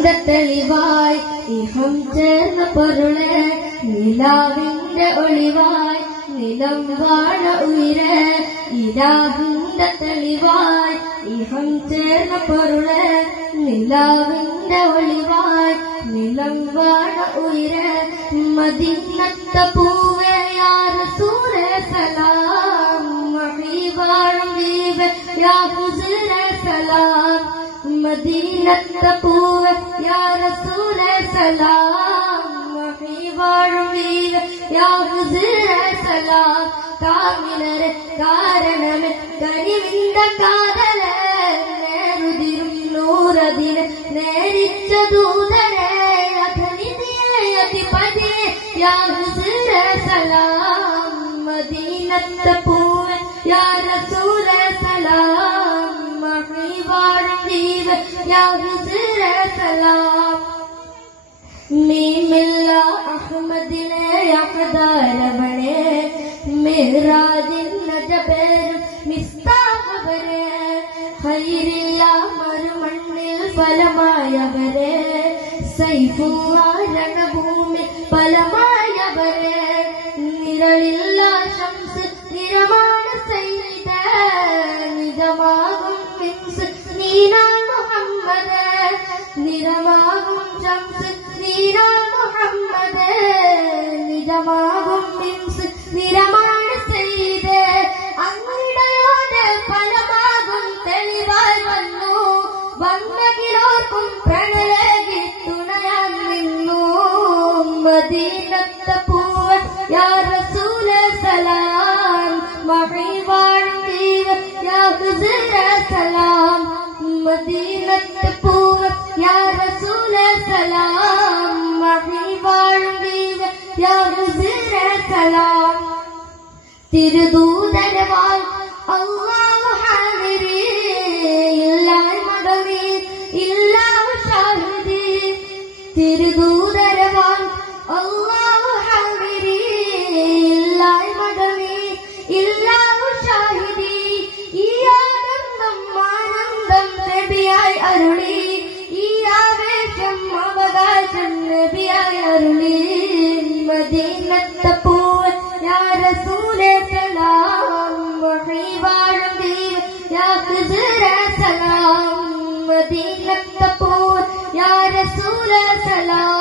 തെളിവായി ഇഹം ചേർന്ന പൊരുളെ നിലാവിന്റെ ഒളിവായി നിലം വാഴ ഉയരെ ഇലാഹിന്റെ തെളിവായി ഇഹം ചേർന്ന പൊരുളെ നിലാവിന്റെ ഒളിവായി നിലം വാഴ ഉയരെ മദീനത്തെ പൂവേ യാ റസൂലേ സലാം മഹീവാഴും വീവേ യാ ഹുസൂരേ സലാം മദീനത്തെ പൂവേ യാ റസൂലേ സലാം മഹീവാഴും വീവേ യാ ഹുസൂരേ സലാം കാമിലരെ കാരണമേ കനിവിന്റെ കാതലേ നേരുതിരും നൂറതിന് നേരിച്ച ദൂതരെ അധനിധിയെ അധിപതിയെ യാ ഹുസൂരേ സലാം മദീനത്തെ പൂവേ യാ റസൂലേ സലാം മഹീവാഴും വീവേ യാ ഹുസൂരേ സലാം മീമില്ല അഹ്മദിനെ യഹദാരവനെ മിഹ്റാജിൻ നജബേരും മിസ്താഹവരെ ഖൈറില്ല മറുമണ്ണിൽ ഫലമായവരെ സൈഫുള്ള രണഭൂമി ഫലമായവരെ നിഴലില്ല ശംസ് നിറമാണ് സയ്യിദ നിജമാകും മിൻസ് നീനാൻ മുഹമ്മദ് നിറമാകും ശംസ് നീനാൻ മുഹമ്മദ് നിജമാകും മിൻസ് നിറമാണ് സയ്യിദ അങ്ങയുടെ ഫലമാകും തെളിവായി വന്നു വന്നകിലോർക്കും പ്രണലകി തുണയാൻ നിന്നു മദീനത്തെ പൂവേ യാ റസൂലേ സലാം മഹീവാഴും വീവേ യാ ഹുസൂരേ സലാം മദീനത്തെ പൂവേ യാ റസൂലേ സലാം മഹീവാഴും വീവേ യാ ഹുസൂരേ സലാം തിരുദൂതരവാൾ അല്ലാഹു ഹാദിരി ഇല്ലായ്മകളി ഇല്ലാഹു ഷാഹിദി തിരുദൂതരവാൾ അല്ലാഹു ഹാദിരി ഇല്ലായ്മകളി ഇല്ലാഹു ഷാഹിദി ഈ ആനന്ദം നബിയായി അരുളി ഈ ആവേശം അവകാശം നബിയായി അരുളി മദീനത്തെ പൂവേ യാ റസൂലേ സലാം മഹീവാഴും വീവേ യാ ഹുസൂരേ സലാം മദീനത്തെ പൂവേ യാ റസൂലേ സലാം